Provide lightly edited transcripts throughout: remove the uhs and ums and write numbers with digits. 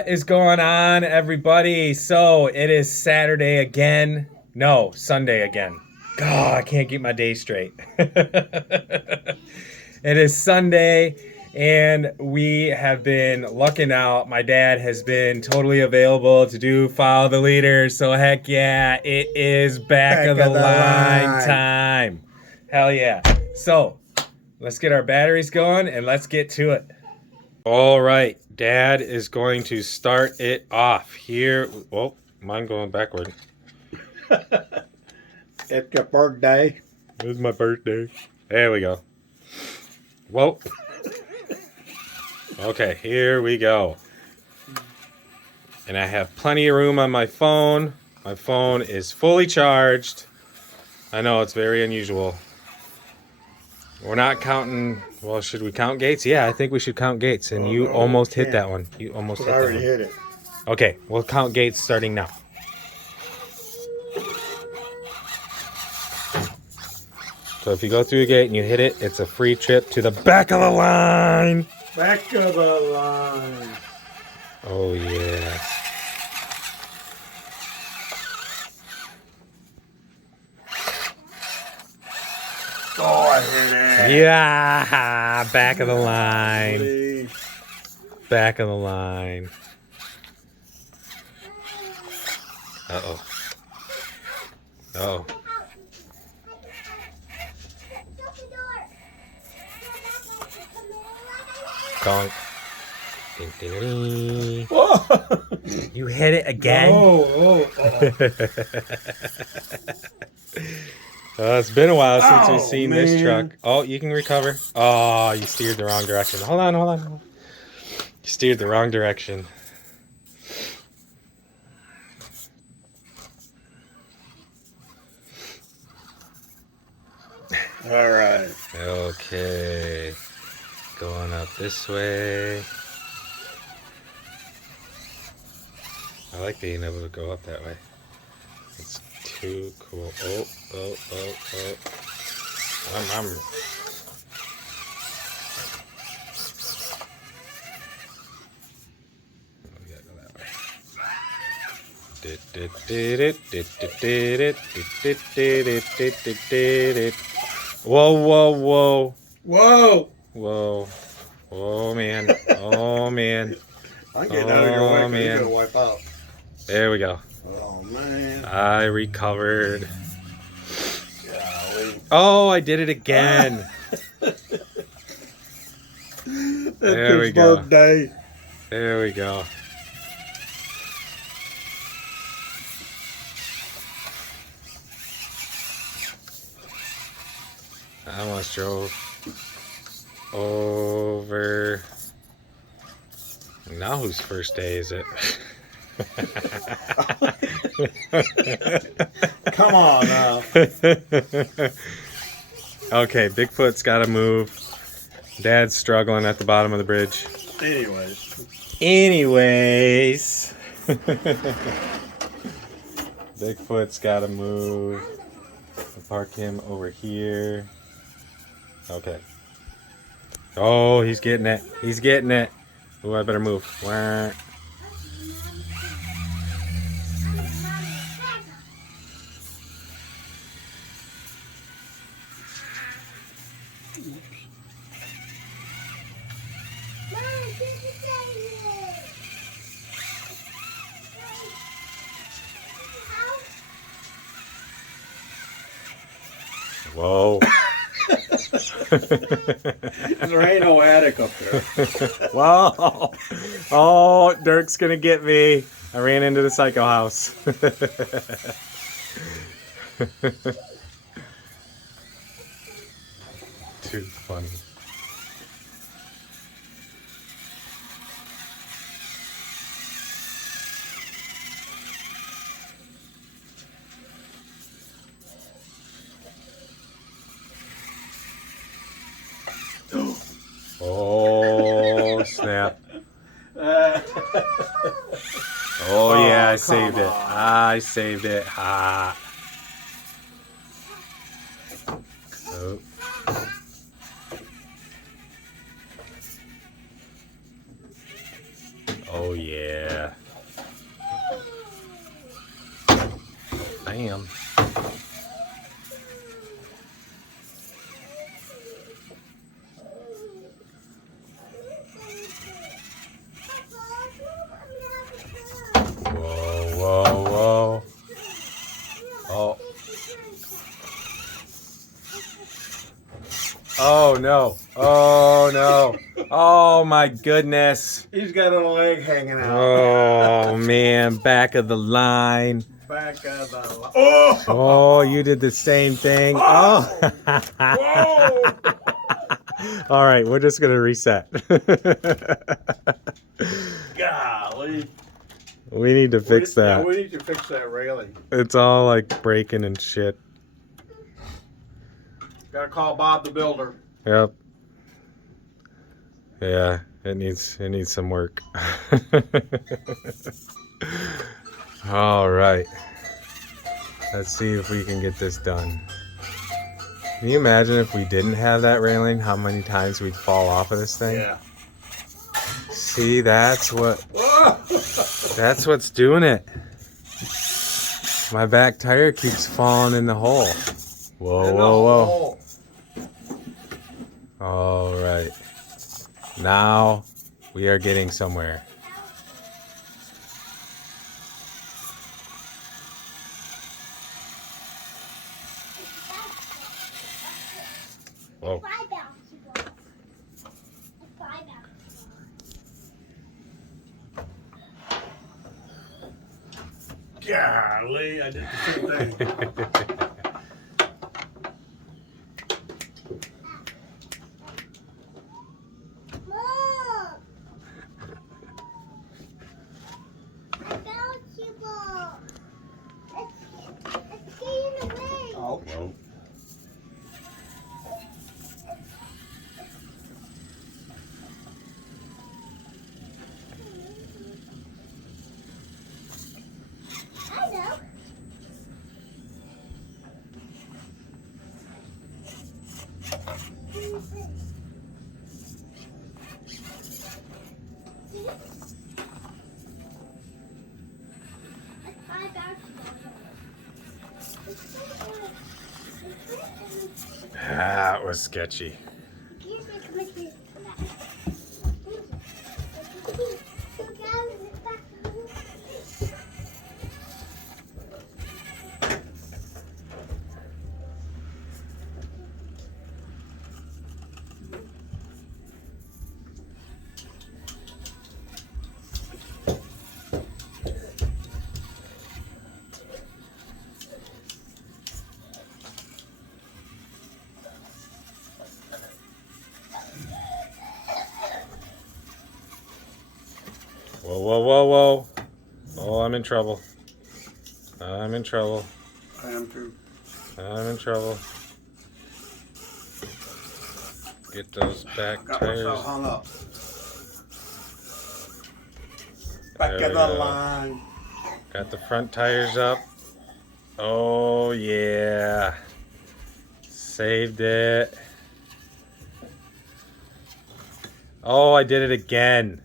What is going on, everybody? So it is Saturday again. No, Sunday again. God, I can't keep my day straight. It is Sunday, and we have been lucking out. My dad has been totally available to do Follow the Leader. So heck yeah, it is back of the line time. Hell yeah. So let's get our batteries going and let's get to it. All right, Dad is going to start it off here. Oh, mine going backward. It's your birthday. It was my birthday. There we go. Whoa. Okay, here we go. And I have plenty of room on my phone. My phone is fully charged. I know it's very unusual. We're not counting. Well, should we count gates? Yeah, I think we should count gates. And you almost hit that one. You almost hit that one. I already hit it. Okay, we'll count gates starting now. So if you go through a gate and you hit it, it's a free trip to the back of the line. Back of the line. Oh, yeah. Oh, I hit it. Yeah, back of the line. Please. Back of the line. Uh-oh. Uh-oh. Donk. Ding, ding, ding. Whoa. You hit it again? Oh. It's been a while since we've seen man. this truck. Oh, you can recover. Oh, you steered the wrong direction. Hold on. You steered the wrong direction. All right. Okay. Going up this way. I like being able to go up that way. It's too cool. Oh. I'm we gotta go that way. Whoa. Oh man. I'm getting out of your way, man. You're gonna wipe out. There we go. Oh man. I recovered. Golly. Oh, I did it again. There we go. Birthday. There we go. I almost drove over. Now whose first day is it? Come on now. Okay, Bigfoot's got to move. Dad's struggling at the bottom of the bridge. Anyways. Bigfoot's got to move. I'll park him over here. Okay. Oh, he's getting it. Oh, I better move. Wah. Whoa. There ain't no attic up there. Whoa. Oh, Dirk's gonna get me. I ran into the psycho house. Too funny. Oh, snap. Oh, yeah, I saved it. I saved it. Ha. Oh. Oh, yeah. Bam. Whoa, whoa, whoa. Oh. Oh, no. Oh, no. Oh, my goodness. He's got a leg hanging out. Oh, man. Back of the line. Back of the line. Oh! Oh, you did the same thing. Oh. Whoa! All right, we're just going to reset. Golly. We need to fix that. Yeah, we need to fix that railing. It's all like breaking and shit. Gotta call Bob the builder. Yep. Yeah, it needs some work. All right. Let's see if we can get this done. Can you imagine if we didn't have that railing, how many times we'd fall off of this thing? Yeah. See, that's what's doing it. My back tire keeps falling in the hole. Whoa, whoa, whoa. All right. Now we are getting somewhere. Whoa. Golly, I did the same thing. Oh. Whoa. That was sketchy. Whoa, whoa, whoa, whoa. Oh, I'm in trouble. I'm in trouble. I am too. I'm in trouble. Get those back Got tires. myself hung up. Back There of we the go. line. Got the front tires up. Oh, yeah. Saved it. Oh, I did it again.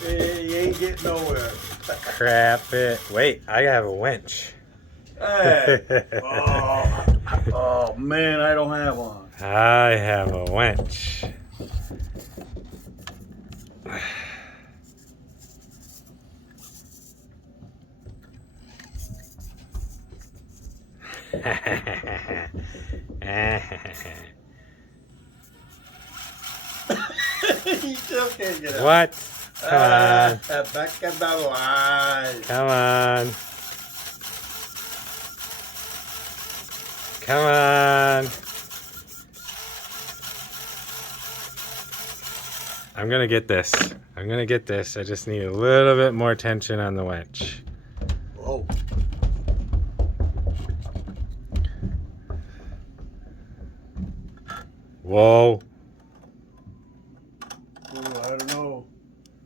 Hey, you ain't getting nowhere. Crap it. Wait, I have a winch. Hey. Oh, man, I don't have one. I have a winch. You still can't get it. What? Come on. Back of the line. Come on. Come on. I'm gonna get this. I'm gonna get this. I just need a little bit more tension on the winch. Whoa. Whoa. Oh, I don't know.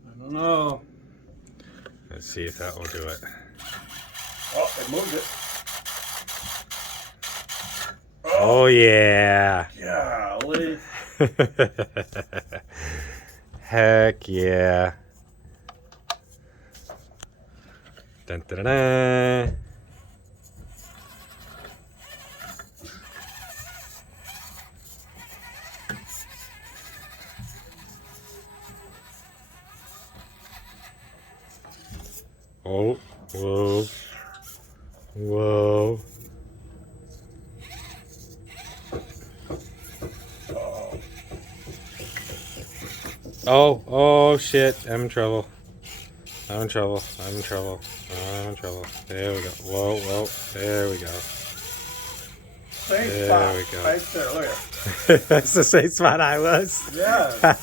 I don't know. see if that will do it. Oh, it moved it. Oh yeah. Golly. Heck yeah. Dun, dun, dun, dun. Oh, whoa. Whoa. Oh shit. I'm in trouble. I'm in trouble. I'm in trouble. I'm in trouble. There we go. Whoa. There we go. Same There spot. we go. Right there. Look at it. That's the same spot I was. Yeah.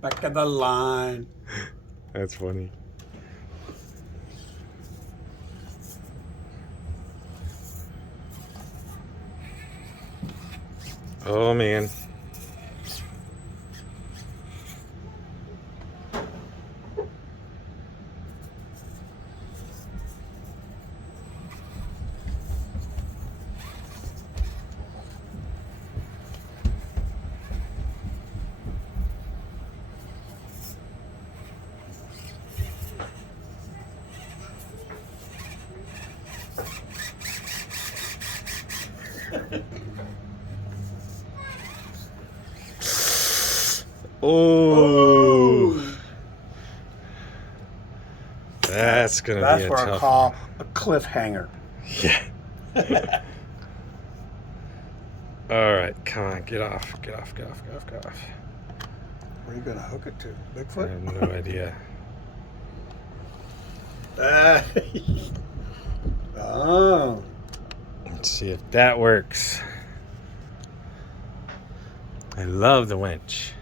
Back of the line. That's funny. Oh man. Oh. That's gonna be That's a what I tough call a cliffhanger. Yeah. All right, come on, get off. Where are you gonna hook it to? I Bigfoot? have no idea. Oh. Let's see if that works. I love the winch.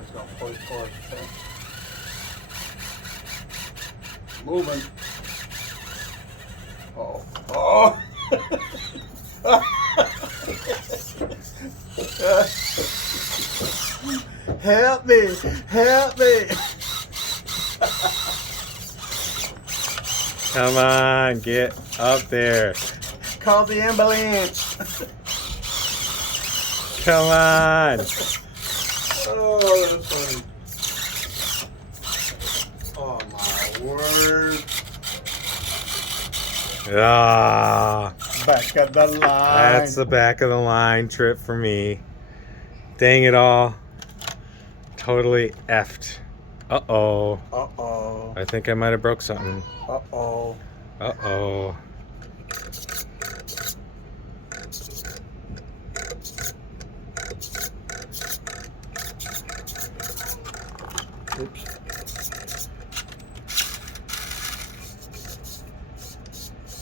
It's gonna push towards the fence. Moving. Oh. Help me! Help me! Come on, get up there. Call the ambulance! Come on. Oh, that's funny. Oh my word. Ah, Back of the line. that's the back of the line trip for me. Dang it all. Totally effed. Uh-oh. Uh-oh. I think I might have broke something. Uh-oh. Uh-oh. Oops.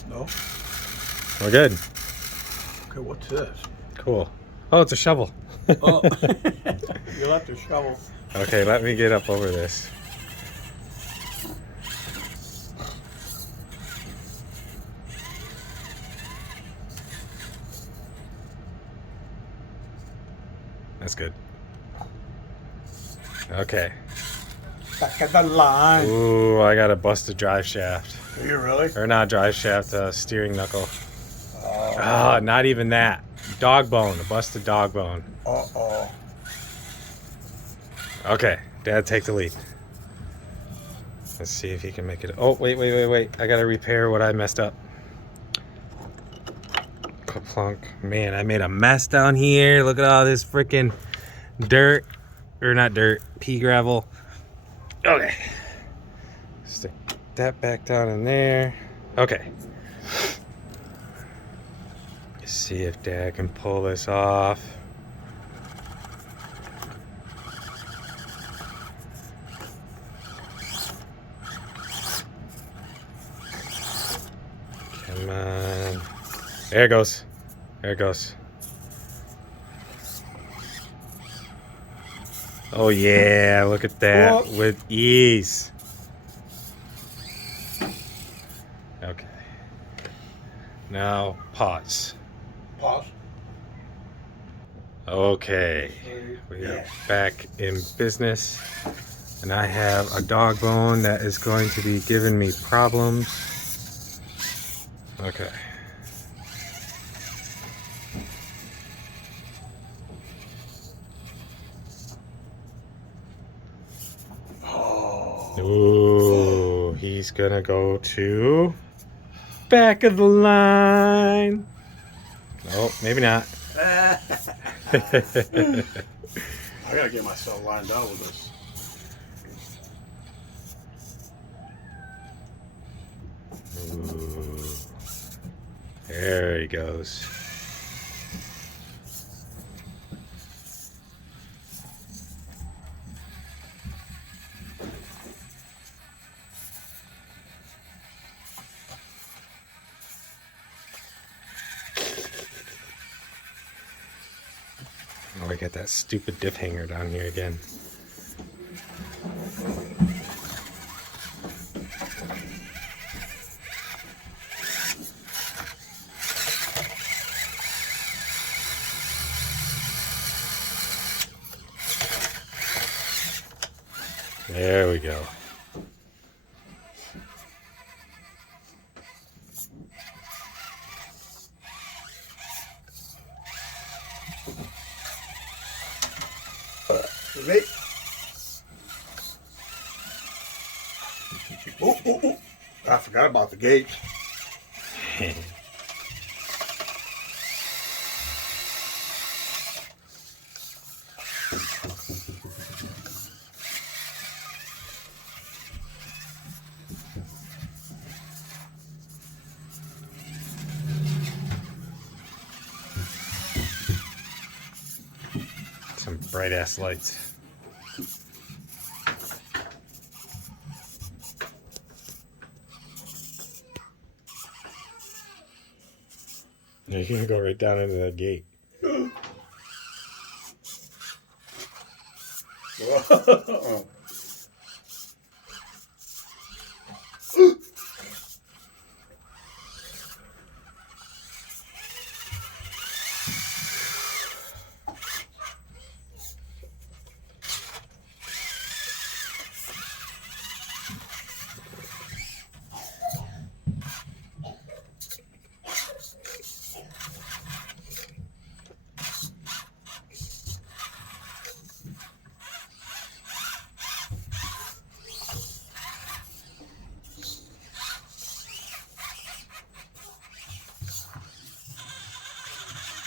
No? We're good. Okay, what's this? Cool. Oh, it's a shovel. Oh. You left the shovel. Okay, let me get up over this. That's good. Okay. Back of the line. Ooh, I got a busted drive shaft. Are you really? Or not drive shaft, steering knuckle. Oh. Ah, not even that. Dog bone, a busted dog bone. Uh-oh. Okay, Dad, take the lead. Let's see if he can make it. Oh, wait. I gotta repair what I messed up. Kaplunk. Man, I made a mess down here. Look at all this freaking dirt. Or not dirt, pea gravel. Okay. Stick that back down in there. Okay. Let's see if Dad can pull this off. Come on. There it goes. There it goes. Oh yeah, look at that. Whoa. With ease. Okay. Now pause. Pause. Okay, we are back in business, and I have a dog bone that is going to be giving me problems. Okay. Ooh, he's gonna go to back of the line. Oh, maybe not. I gotta get myself lined out with this. Ooh. There he goes. Oh, I got that stupid diff hanger down here again. There we go. Wait. Oh, oh, oh. I forgot about the gate. Some bright ass lights. You're gonna go right down into that gate. Oh.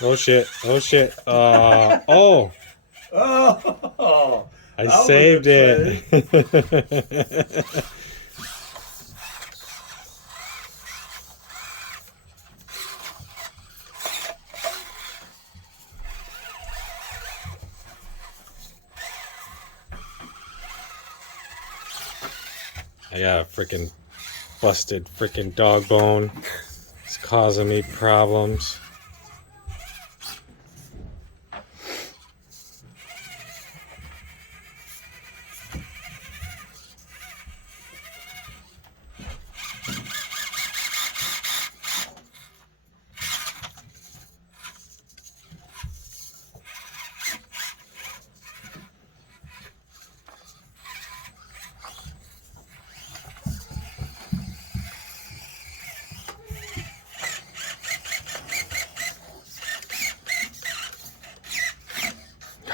Oh shit! Oh shit! Oh! Oh. I That was a saved good it. I got a freaking busted freaking dog bone. It's causing me problems.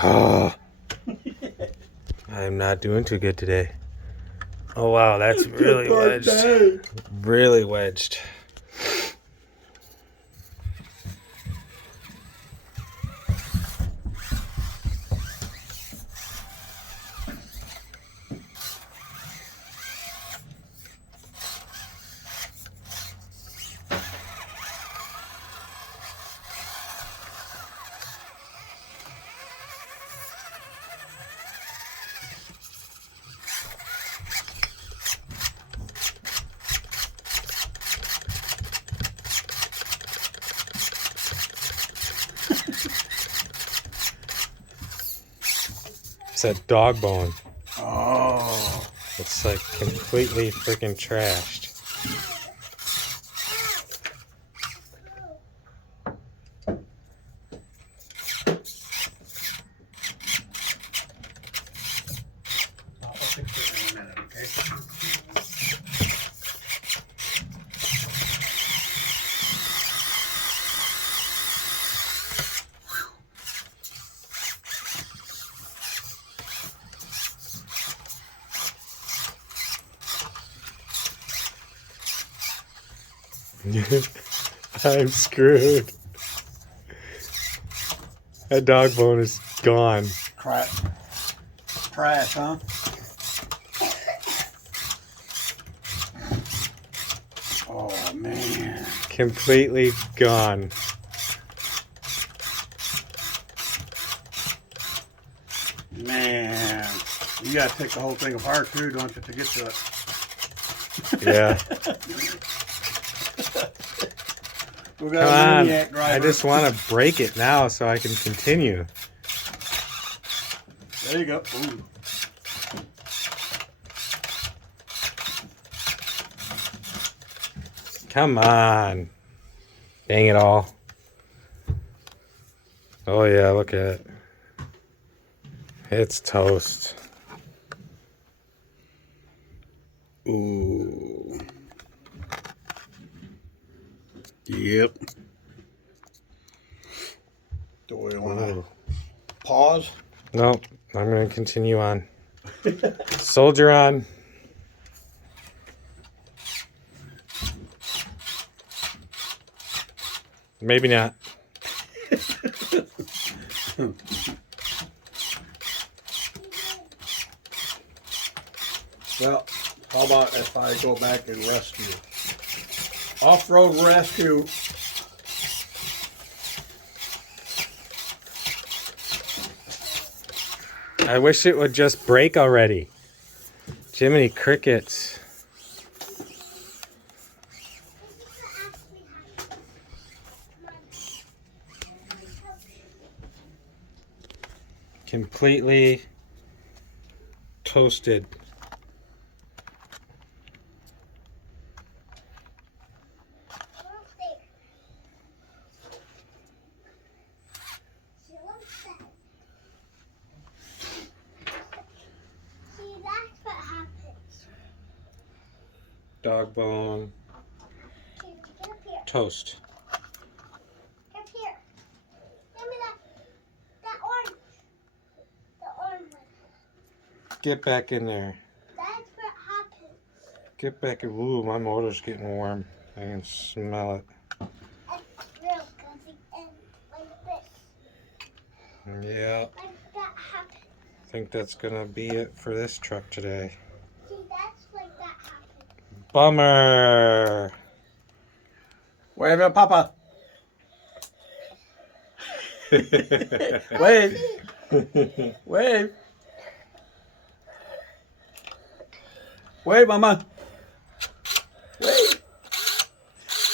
Oh, I'm not doing too good today. Oh wow, that's really wedged. Really wedged. It's that dog bone. Oh. It's like completely freaking trashed. I'm screwed. That dog bone is gone. Crap. Trash, huh? Oh, man. Completely gone. Man. You gotta take the whole thing apart too, don't you, to get to it? Yeah. We Come got a on. maniac driver. I just want to break it now so I can continue. There you go. Ooh. Come on. Dang it all. Oh yeah, look at it. It's toast. Ooh. Yep. Do we want to pause? Nope, I'm going to continue on. Soldier on. Maybe not. Well, how about if I go back and rescue? Off-road rescue. I wish it would just break already. Jiminy crickets. Completely toasted. Dog bone. Toast. Come here. Give me that orange. The orange one. Get back in there. That's what happens. Get back in. Ooh, my motor's getting warm. I can smell it. It's real cozy and like this. Yeah. Like that happens. I think that's gonna be it for this truck today. See, that's like that happens. Bummer. Wave at Papa. Wave. Wave. Wave, Mama. Wave.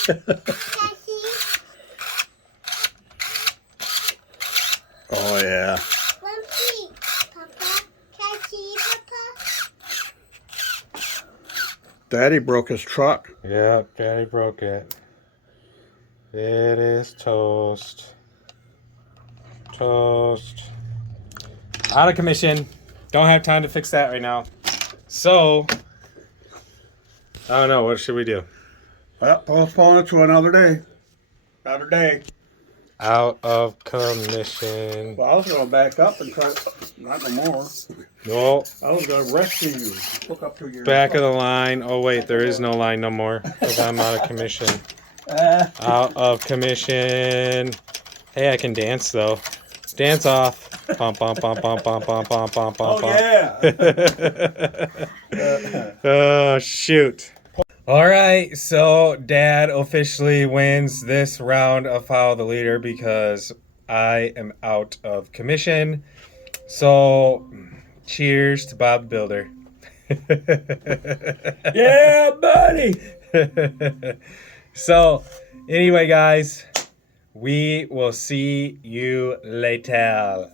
Cassie, Oh, yeah. Lumpy, Papa. Cassie, Papa. Daddy broke his truck. Yeah, Daddy broke it. It is toast. Toast. Out of commission. Don't have time to fix that right now. So, I don't know. What should we do? Well, postpone it to another day. Another day. Out of commission. Well, I was going to back up and try. Not no more. No. I was going to rescue you. Hook up to your Back of the line. Oh, wait. There is no line no more. Because I'm out of commission. Out of commission. Hey, I can dance, though. Dance off. Bum, bum, bum, bum, bum, bum, bum, bum, bum, Oh, bum. yeah. Oh, shoot. All right, so Dad officially wins this round of Follow the Leader because I am out of commission. So, cheers to Bob the Builder. Yeah, buddy. So, anyway, guys, we will see you later.